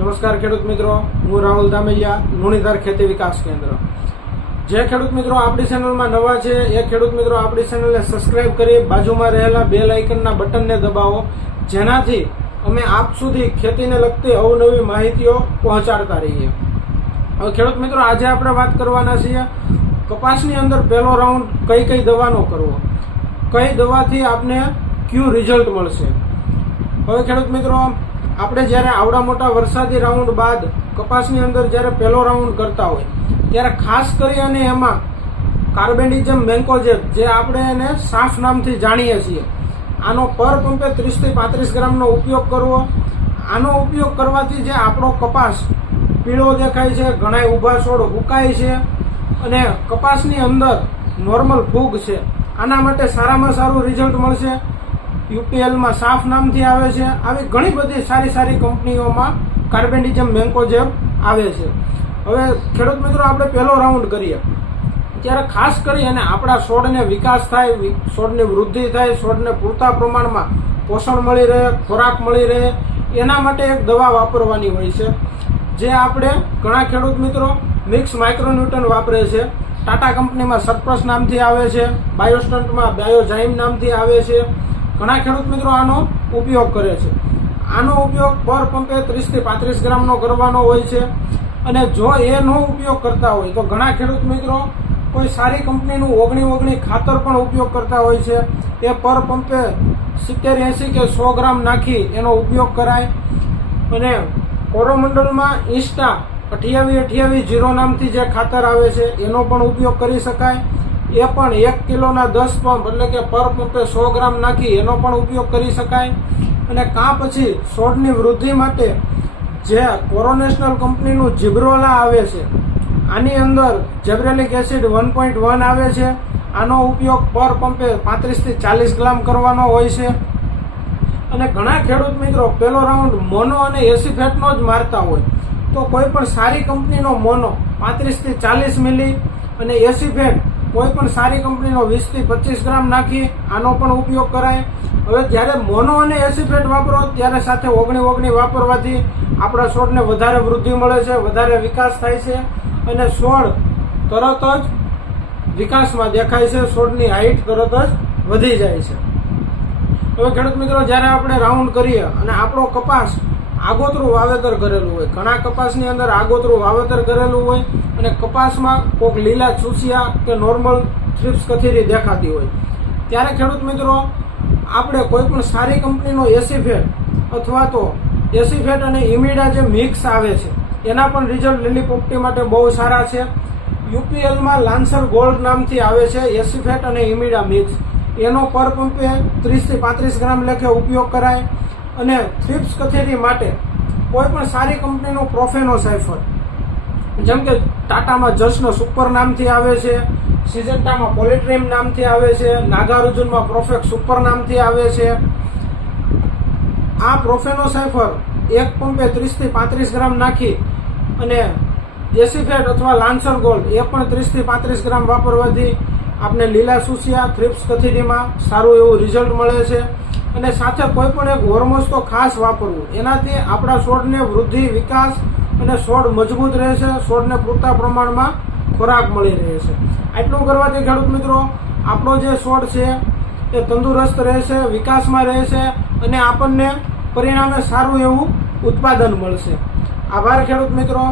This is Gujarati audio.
નમસ્કાર ખેડૂત મિત્રો, હું રાહુલ દામૈયા, લુણીધર ખેતી વિકાસ કેન્દ્ર. જે ખેડૂત મિત્રો આપણી ચેનલમાં નવા છે એ ખેડૂત મિત્રો આપણી ચેનલને સબસ્ક્રાઇબ કરી બાજુમાં રહેલા બેલ આઇકનના બટનને દબાવો, જેનાથી અમે આપ સુધી ખેતીને લગતી અવનવી માહિતીઓ પહોંચાડતા રહીએ. હવે ખેડૂત મિત્રો, આજે આપણે વાત કરવાના છીએ કપાસની અંદર પહેલો રાઉન્ડ કઈ કઈ દવાનો કરવો, કઈ દવાથી આપને કયું રિઝલ્ટ મળશે. હવે ખેડૂત મિત્રો, આપણે જ્યારે આવડા મોટા વરસાદી રાઉન્ડ બાદ કપાસની અંદર જ્યારે પહેલો રાઉન્ડ કરતા હોય ત્યારે ખાસ કરી અને એમાં કાર્બેન્ડિઝમ મેન્કોજેબ, જે આપણે એને સાફ નામથી જાણીએ છીએ, આનો પર પંપે 30 થી 35 ગ્રામનો ઉપયોગ કરવો. આનો ઉપયોગ કરવાથી જે આપણો કપાસ પીળો દેખાય છે, ઘણા ઊભા છોડ ઉકાય છે અને કપાસની અંદર નોર્મલ ફૂગ છે, આના માટે સારામાં સારું રિઝલ્ટ મળશે. યુપીએલમાં સાફ નામથી આવે છે. આવી ઘણી બધી સારી સારી કંપનીઓમાં કાર્બેન્ડિઝમ મેન્કોજેબ આવે છે. હવે ખેડૂત મિત્રો, આપણે પહેલો રાઉન્ડ કરીએ ત્યારે ખાસ કરી અને આપણા છોડને વિકાસ થાય, છોડની વૃદ્ધિ થાય, છોડને પૂરતા પ્રમાણમાં પોષણ મળી રહે, ખોરાક મળી રહે, એના માટે એક દવા વાપરવાની હોય છે, જે આપણે ઘણા ખેડૂત મિત્રો મિક્સ માઇક્રોન્યુટન વાપરે છે. ટાટા કંપનીમાં સરપ્લસ નામથી આવે છે, બાયોસ્ટન્ટમાં બાયોઝાઇમ નામથી આવે છે. ઘણા ખેડૂત મિત્રો આનો ઉપયોગ કરે છે. આનો ઉપયોગ પર પંપે 30 થી 35 ગ્રામનો કરવાનો હોય છે. અને જો એનો ઉપયોગ કરતા હોય તો ઘણા ખેડૂત મિત્રો કોઈ સારી કંપનીનું ઓગણી ખાતર પણ ઉપયોગ કરતા હોય છે. એ પર પંપે 70, 80 કે 100 ગ્રામ નાખી એનો ઉપયોગ કરાય. અને કોરોમંડલમાં ઇન્સ્ટા 28-28-0 નામથી જે ખાતર આવે છે એનો પણ ઉપયોગ કરી શકાય. એ પણ 1 કિલોના 10 પંપ, એટલે કે પર પંપે 100 ગ્રામ નાખી એનો પણ ઉપયોગ કરી શકાય. અને કાં પછી છોડની વૃદ્ધિ માટે જે કોરોનેશનલ કંપનીનું જીબ્રોલા આવે છે, આની અંદર જેબ્રેલિક એસિડ 1.1 આવે છે. આનો ઉપયોગ પર પંપે 35 થી 40 ગ્રામ કરવાનો હોય છે. અને ઘણા ખેડૂત મિત્રો પહેલો રાઉન્ડ મોનો અને એસી ફેટનો જ મારતા હોય, તો કોઈ પણ સારી કંપનીનો મોનો 35 થી 40 મિલી અને એસી ફેટ કોઈ પણ સારી કંપનીનો 20 થી 25 ગ્રામ નાખી આનો પણ ઉપયોગ કરાય. હવે જ્યારે મોનો અને એસી ફેટ વાપરો ત્યારે સાથે ઓગણી વાપરવાથી આપણા છોડને વધારે વૃદ્ધિ મળે છે, વધારે વિકાસ થાય છે અને છોડ તરત જ વિકાસમાં દેખાય છે, છોડની હાઈટ તરત જ વધી જાય છે. હવે ખેડૂત મિત્રો, જ્યારે આપણે રાઉન્ડ કરીએ અને આપણો કપાસ આગોતરું વાવેતર કરેલું હોય, ઘણા કપાસની અંદર આગોતરું વાવેતર કરેલું હોય અને કપાસમાં કોઈક લીલા ચૂસિયા કે નોર્મલ થ્રિપ્સ કથીરી દેખાતી હોય, ત્યારે ખેડૂત મિત્રો આપણે કોઈ પણ સારી કંપનીનો એસી ફેટ અથવા તો એસી ફેટ અને ઇમિડા જે મિક્સ આવે છે એના પણ રિઝલ્ટ લીલી પોપટી માટે બહુ સારા છે. યુપીએલમાં લાન્સર ગોલ્ડ નામથી આવે છે એસી ફેટ અને ઇમિડા મિક્સ, એનો પર પંપે 30 થી 35 ગ્રામ લેખે ઉપયોગ કરાય. અને થ્રિપ્સ કથેરી માટે કોઈ પણ સારી કંપનીનું પ્રોફેનો સાયફર, જેમ કે ટાટામાં જસનો સુપર નામથી આવે છે, સિજન્ટામાં પોલિટ્રીમ નામથી આવે છે, નાગાર્જુનમાં પ્રોફેક્ટ સુપર નામથી આવે છે. આ પ્રોફેનો સાયફર 1 પંપે 30 થી 35 ગ્રામ નાખી અને એસી ફેટ અથવા લાન્સર ગોલ્ડ એ પણ 30 થી 35 ગ્રામ વાપરવાથી આપણે લીલા સુસિયા થ્રિપ્સ કથેરીમાં સારું એવું રિઝલ્ટ મળે છે. અને સાથે કોઈ પણ એક હોર્મોન્સ તો ખાસ વાપરવું, એનાથી આપણા છોડને વૃદ્ધિ, વિકાસ અને છોડ મજબૂત રહે છે, છોડને પૂરતા પ્રમાણમાં ખોરાક મળી રહે છે. આટલું કરવાથી ખેડૂત મિત્રો આપણો જે છોડ છે એ તંદુરસ્ત રહેશે, વિકાસમાં રહેશે અને આપણને પરિણામે સારું એવું ઉત્પાદન મળશે. આભાર ખેડૂત મિત્રો.